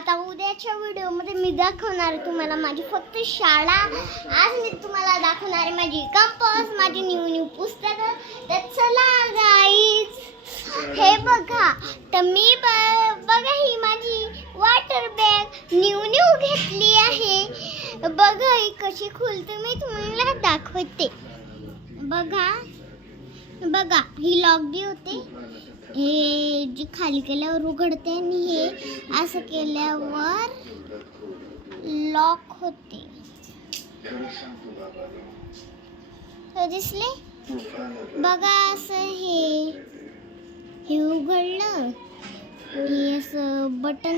आता उद्याच्या व्हिडिओमध्ये मी दाखवणार तुम्हाला माझी फक्त शाळा. आज मी तुम्हाला दाखवणार आहे माझी कंपास, माझी न्यू पुस्तकं. तर चला गाईज, हे बघा. तर मी बघा ही माझी वॉटर बॅग न्यू घेतली आहे. बघा ही कशी खुलते, मी तुम्हाला दाखवते. बघा बघा ही लॉक बी होते. हे जी खाली केल्यावर उघडते आणि हे असं केल्यावर लॉक होते. दिसले बघा. असं हे उघडलं, हे असं बटन,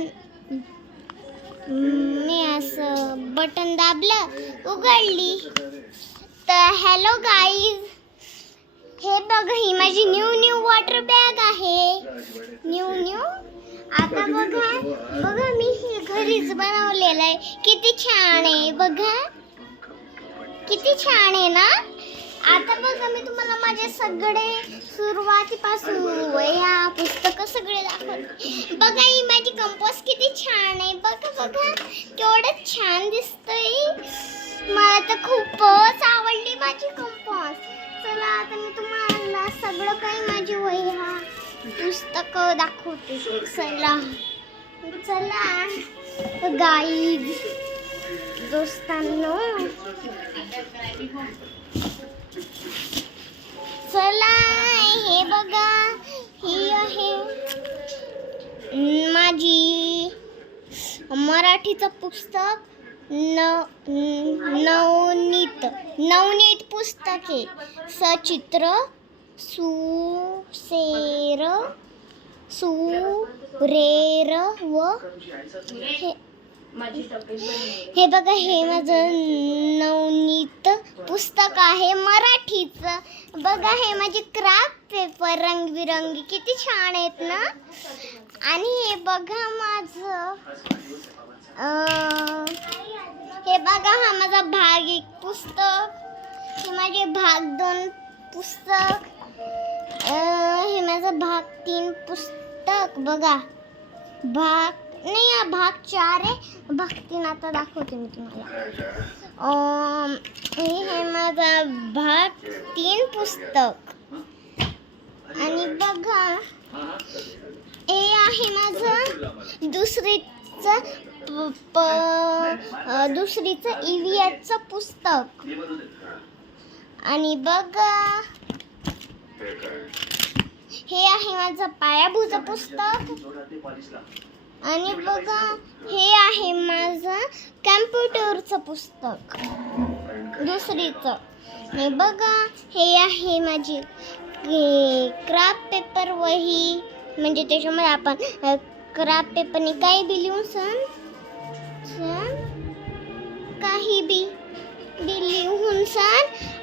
मी असं बटन दाबलं, उघडली. तर हॅलो गाईज, हे बघा ही माझी न्यू वॉटर बॅग आहे. न्यू आता बघा मी हे घरीच बनवलेलं आहे. किती छान आहे बघा, किती छान आहे ना. आता बघा मी तुम्हाला माझे सगळे सुरुवातीपासून वह्या पुस्तकं सगळे दाखवते. बघा ही माझी कंपास किती छान आहे. बघा केवढं छान दिसतंय. मला तर खूपच आवडली माझी कंपास. चला आता मी तुम्हाला सगळं काही माझी वह्या पुस्तकं दाखवते. चला गाईज दोस्तांनो, चला हे बघा, ही आहे माझी मराठीचं पुस्तक. नवनीत पुस्तक आहे. सचित्र सुरेर व हे बघा हे माझं नवनीत पुस्तक आहे मराठीचं. बघा हे माझे क्राफ्ट पेपर रंगबिरंगी किती छान आहेत ना. आणि हे बघा माझं हे बघा हा माझा भाग 1 पुस्तक, हे माझे भाग 2 पुस्तक, हे माझं भाग 3 पुस्तक. बघा भाग नाही, हा भाग 4 आहे. भाग 3 आता दाखवते मी तुम्हाला. हे माझा भाग 3 पुस्तक. आणि बघा हे आहे माझं दुसरीचं EVSचं पुस्तक. आणि बघा हे आहे माझं पायाभूचं पुस्तक. आणि बघा हे आहे माझं कॅम्प्युटरचं पुस्तक दुसरीचं. हे बघा हे आहे माझी क्राफ्ट पेपर वही, म्हणजे त्याच्यामध्ये आपण क्राफ्ट पेपरने काही बी लिहून काही बी लिहून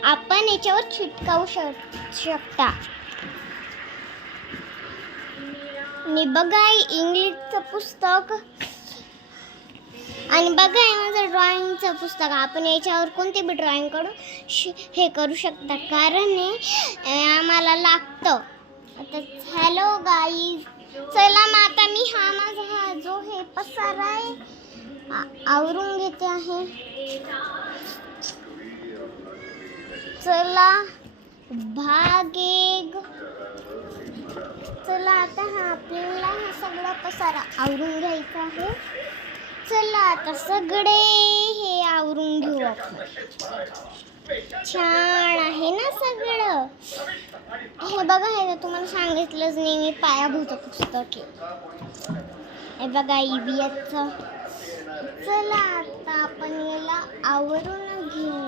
आपण याच्यावर चिटकावू शकता. आणि बघा इंग्लिशचं पुस्तक. आणि बघा हे माझं ड्रॉइंगचं पुस्तक. आपण याच्यावर कोणते बी ड्रॉइंग हे करू शकता, कारण आम्हाला लागतं. आता हॅलो गाईज, चला मग आता मी माझा जो हे पसारा आहे आवरून घेते आहे. चला भाग 1. चला आता आपल्याला हा सगळा पसारा आवरून घ्यायचा आहे. चला आता सगळे हे आवरून घेऊ आपण. छान आहे ना सगळं. हे बघा हे तुम्हाला सांगितलंच नाही मी, पायाभूत पुस्तक आहे. हे बघा EVSचं. चला आता आपण याला आवरून घेऊ.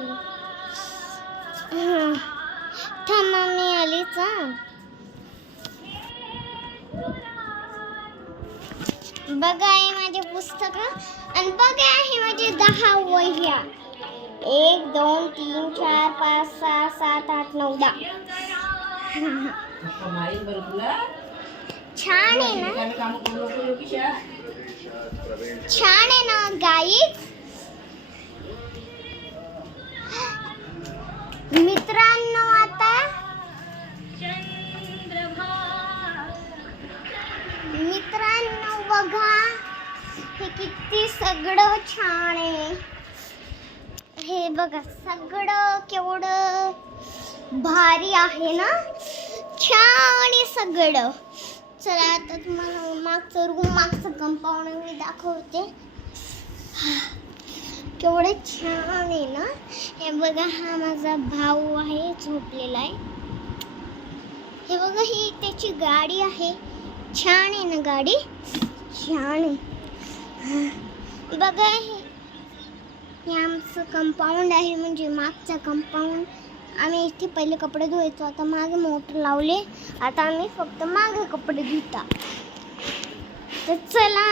थांबा मी आलीच. बघा हे माझे पुस्तक. आणि बघा हे माझे 10 वह्या. 1 2 3 4 5 6 7 8 9 10. छान आहे ना, छान आहे ना गाईज. मित्रांनो आता मित्रांनो बघा हे किती किती सगळं छान आहे. हे बघा सगळं केवढं भारी आहे ना. छान आहे सगळं. चला आता तुम्हाला मागचं कंपाऊंड मी दाखवते. केवढं छान आहे ना. हे बघा हा माझा भाऊ आहे झोपलेला आहे. हे बघा ही त्याची गाडी आहे. छान आहे ना गाडी. छान आहे. बघा हे आमचं कंपाऊंड आहे म्हणजे मागचा कंपाऊंड. आम्ही इथे पहिले कपडे धुवायचो. आता मागे मोटर लावले. आता आम्ही फक्त मागे कपडे धुता. तर चला